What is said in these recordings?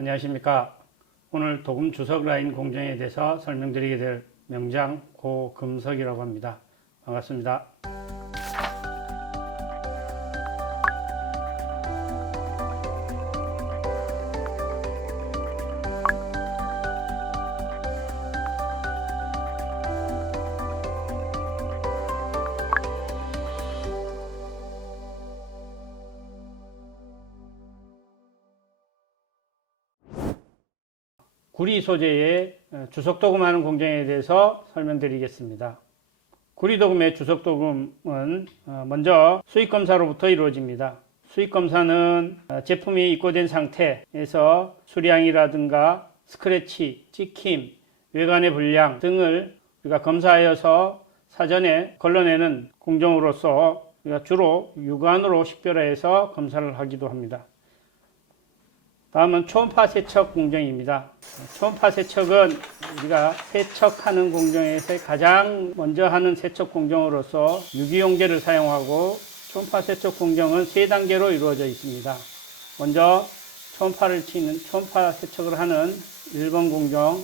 안녕하십니까. 오늘 도금 주석 라인 공정에 대해서 설명드리게 될 명장 고금석이라고 합니다. 반갑습니다. 구리 소재의 주석도금하는 공정에 대해서 설명드리겠습니다. 구리도금의 주석도금은 먼저 수익검사로부터 이루어집니다. 수익검사는 제품이 입고된 상태에서 수량이라든가 스크래치, 찍힘, 외관의 불량 등을 우리가 검사하여서 사전에 걸러내는 공정으로서 우리가 주로 육안으로 식별해서 검사를 하기도 합니다. 다음은 초음파 세척 공정입니다. 초음파 세척은 우리가 세척하는 공정에서 가장 먼저 하는 세척 공정으로서 유기용제를 사용하고, 초음파 세척 공정은 3단계로 이루어져 있습니다. 먼저 초음파 세척을 하는 1번 공정,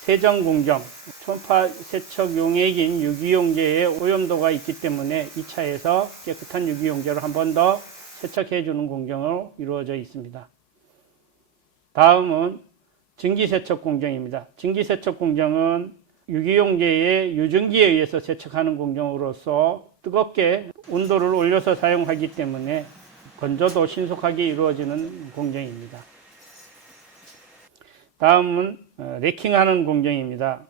세정 공정. 초음파 세척 용액인 유기용제에 오염도가 있기 때문에 2차에서 깨끗한 유기용제로 한 번 더 세척해 주는 공정으로 이루어져 있습니다. 다음은 증기세척 공정입니다. 증기세척 공정은 유기용제의 유증기에 의해서 세척하는 공정으로서 뜨겁게 온도를 올려서 사용하기 때문에 건조도 신속하게 이루어지는 공정입니다. 다음은 레킹하는 공정입니다.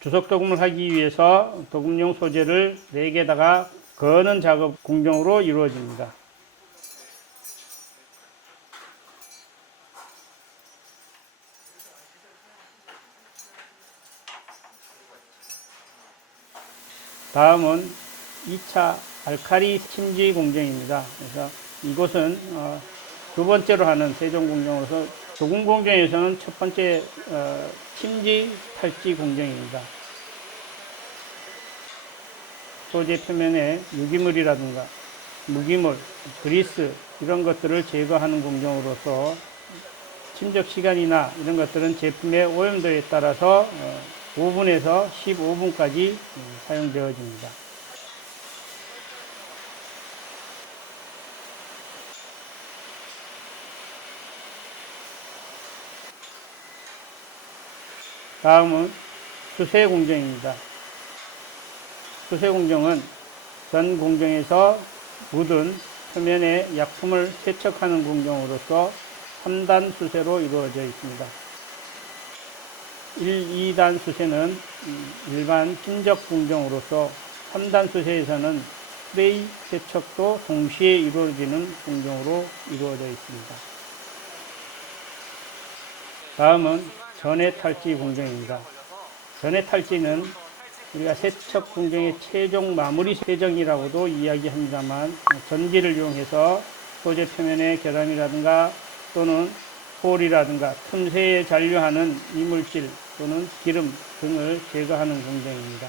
주석도금을 하기 위해서 도금용 소재를 렉에다가 거는 작업 공정으로 이루어집니다. 다음은 2차 알카리 침지 공정입니다. 그래서 이곳은 두 번째로 하는 세정 공정으로서 도금 공정에서는 첫 번째 침지 탈지 공정입니다. 소재 표면에 유기물이라든가 무기물, 그리스 이런 것들을 제거하는 공정으로서 침적 시간이나 이런 것들은 제품의 오염도에 따라서 5분에서 15분까지 사용되어집니다. 다음은 수세 공정입니다. 수세 공정은 전 공정에서 묻은 표면에 약품을 세척하는 공정으로서 3단 수세로 이루어져 있습니다. 1, 2단 수세는 일반浸적 공정으로서 3단 수세에서는 스프레이 세척도 동시에 이루어지는 공정으로 이루어져 있습니다. 다음은 전해 탈지 공정입니다. 전해 탈지는 우리가 세척 공정의 최종 마무리 세정이라고도 이야기합니다만, 전기를 이용해서 소재 표면의 결함이라든가 또는 홀이라든가 틈새에 잔류하는 이물질 또는 기름 등을 제거하는 공정입니다.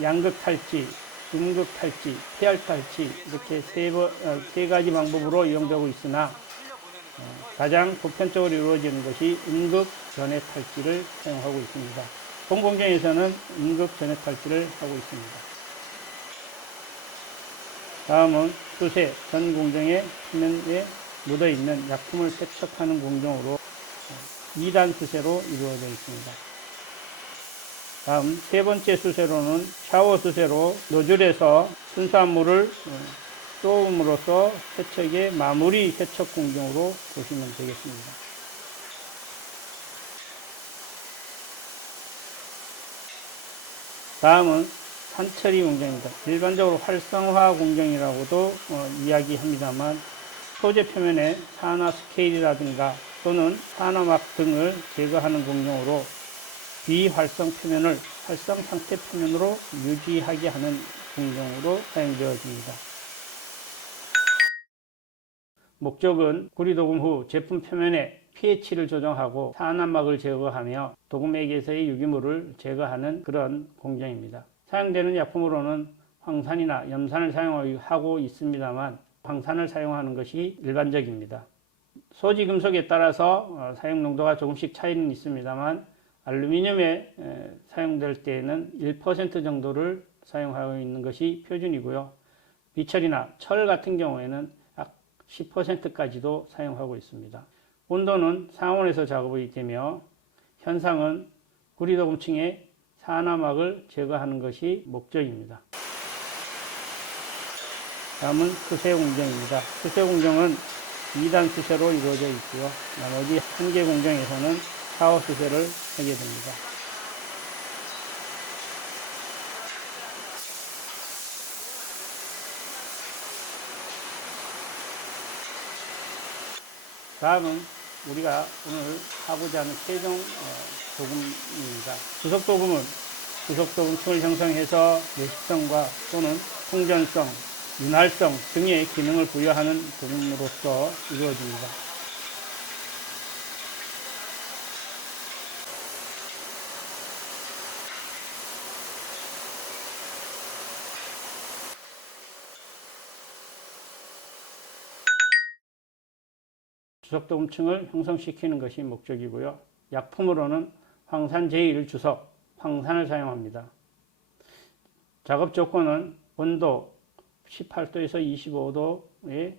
양극 탈지, 음극 탈지, 폐열 탈지 이렇게 세 가지 방법으로 이용되고 있으나 가장 보편적으로 이루어지는 것이 음극 전해 탈지를 사용하고 있습니다. 본 공정에서는 음극 전해 탈지를 하고 있습니다. 다음은 수세, 전 공정의 표면에 묻어있는 약품을 세척하는 공정으로 2단 수세로 이루어져 있습니다. 다음 세 번째 수세로는 샤워 수세로 노즐에서 순수한 물을 쏘음으로써 세척의 마무리 세척 공정으로 보시면 되겠습니다. 다음은 산처리 공정입니다. 일반적으로 활성화 공정이라고도 이야기합니다만, 소재 표면에 산화 스케일이라든가 또는 산화막 등을 제거하는 공정으로 비활성 표면을 활성 상태 표면으로 유지하게 하는 공정으로 사용되어집니다. 목적은 구리도금 후 제품 표면에 pH를 조정하고 산화막을 제거하며 도금액에서의 유기물을 제거하는 그런 공정입니다. 사용되는 약품으로는 황산이나 염산을 사용하고 있습니다만, 황산을 사용하는 것이 일반적입니다. 소지 금속에 따라서 사용 농도가 조금씩 차이는 있습니다만 알루미늄에 사용될 때에는 1% 정도를 사용하고 있는 것이 표준이고요. 비철이나 철 같은 경우에는 약 10%까지도 사용하고 있습니다. 온도는 상온에서 작업이 되며 현상은 구리도금층의 산화막을 제거하는 것이 목적입니다. 다음은 수세 공정입니다. 수세 공정은 2단 수세로 이루어져 있고요. 나머지 1개 공정에서는 4호 수세를 하게 됩니다. 다음은 우리가 오늘 하고자 하는 최종 도금입니다. 주석도금은 주석도금층을 형성해서 내식성과 또는 통전성, 윤활성 등의 기능을 부여하는 도금으로서 이루어집니다. 주석도금층을 형성시키는 것이 목적이고요. 약품으로는 황산 제1주석, 황산을 사용합니다. 작업 조건은 온도 18도에서 25도의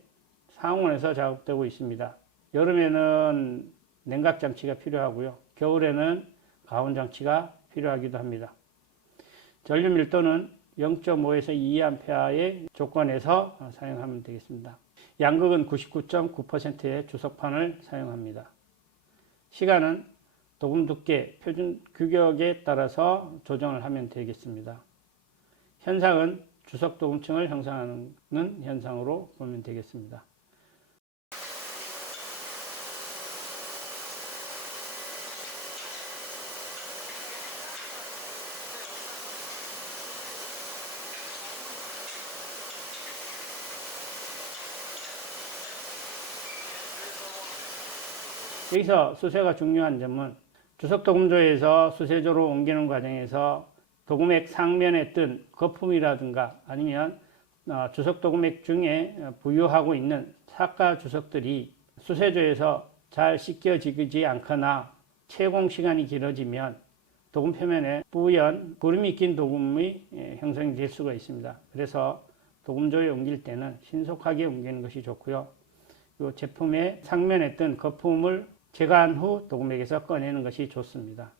상온에서 작업되고 있습니다. 여름에는 냉각장치가 필요하고요. 겨울에는 가온장치가 필요하기도 합니다. 전류 밀도는 0.5에서 2A의 조건에서 사용하면 되겠습니다. 양극은 99.9%의 주석판을 사용합니다. 시간은 도금 두께 표준 규격에 따라서 조정을 하면 되겠습니다. 현상은 주석 도금층을 형성하는 현상으로 보면 되겠습니다. 여기서 수세가 중요한 점은 주석도금조에서 수세조로 옮기는 과정에서 도금액 상면에 뜬 거품이라든가 아니면 주석도금액 중에 부유하고 있는 삭가 주석들이 수세조에서 잘 씻겨지지 않거나 채공 시간이 길어지면 도금 표면에 뿌연 구름이 낀 도금이 형성이 될 수가 있습니다. 그래서 도금조에 옮길 때는 신속하게 옮기는 것이 좋고요. 이 제품의 상면에 뜬 거품을 제거한 후 도금액에서 꺼내는 것이 좋습니다.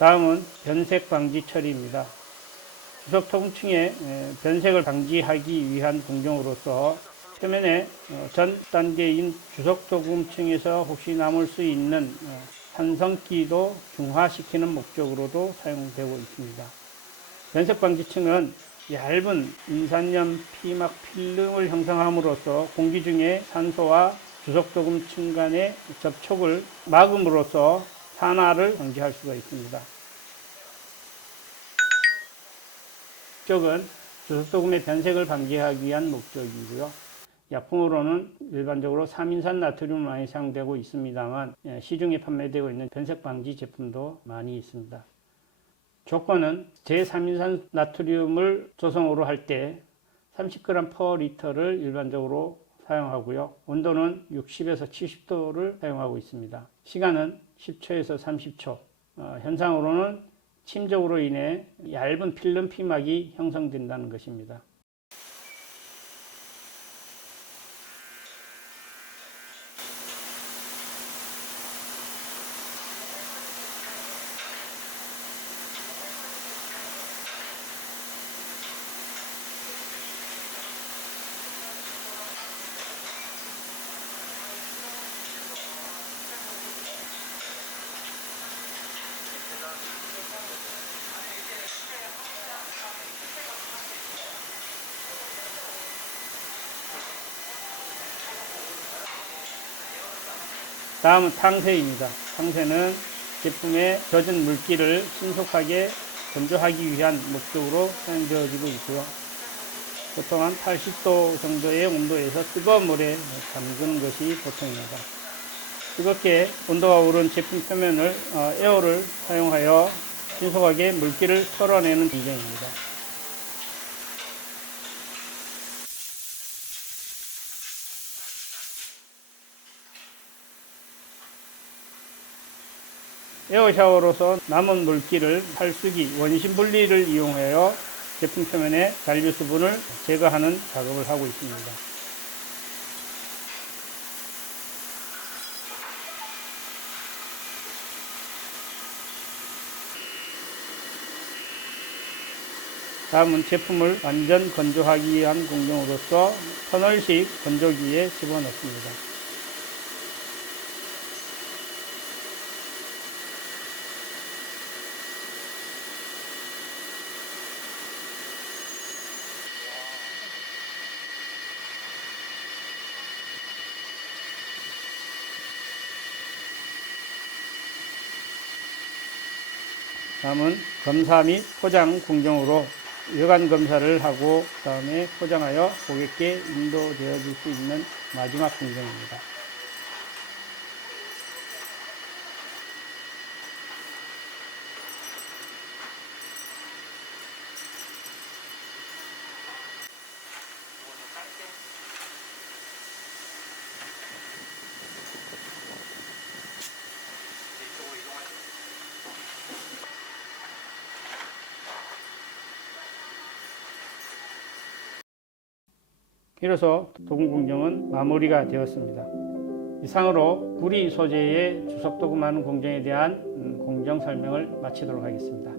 다음은 변색 방지 처리입니다. 주석도금층의 변색을 방지하기 위한 공정으로서 표면의 전 단계인 주석도금층에서 혹시 남을 수 있는 산성기도 중화시키는 목적으로도 사용되고 있습니다. 변색 방지층은 얇은 인산염 피막 필름을 형성함으로써 공기 중에 산소와 주석도금층 간의 접촉을 막음으로써 산화를 방지할 수가 있습니다. 목적은 주석도금의 변색을 방지하기 위한 목적이고요. 약품으로는 일반적으로 3인산 나트륨이 많이 사용되고 있습니다만 시중에 판매되고 있는 변색 방지 제품도 많이 있습니다. 조건은 제3인산 나트륨을 조성으로 할 때 30g/L를 일반적으로 사용하고요. 온도는 60에서 70도를 사용하고 있습니다. 시간은 10초에서 30초. 현상으로는 침적으로 인해 얇은 필름 피막이 형성된다는 것입니다. 다음은 탕세입니다. 탕세는 제품의 젖은 물기를 신속하게 건조하기 위한 목적으로 사용되어지고 있고요. 보통 한 80도 정도의 온도에서 뜨거운 물에 담그는 것이 보통입니다. 뜨겁게 온도가 오른 제품 표면을 에어를 사용하여 신속하게 물기를 털어내는 공정입니다. 에어샤워로서 남은 물기를 탈수기, 원심 분리를 이용하여 제품 표면의 잔류 수분을 제거하는 작업을 하고 있습니다. 다음은 제품을 완전 건조하기 위한 공정으로서 터널식 건조기에 집어넣습니다. 다음은 검사 및 포장 공정으로 여간 검사를 하고 그다음에 포장하여 고객께 인도되어 줄 수 있는 마지막 공정입니다. 이로써 도금 공정은 마무리가 되었습니다. 이상으로 구리 소재의 주석 도금하는 공정에 대한 공정 설명을 마치도록 하겠습니다.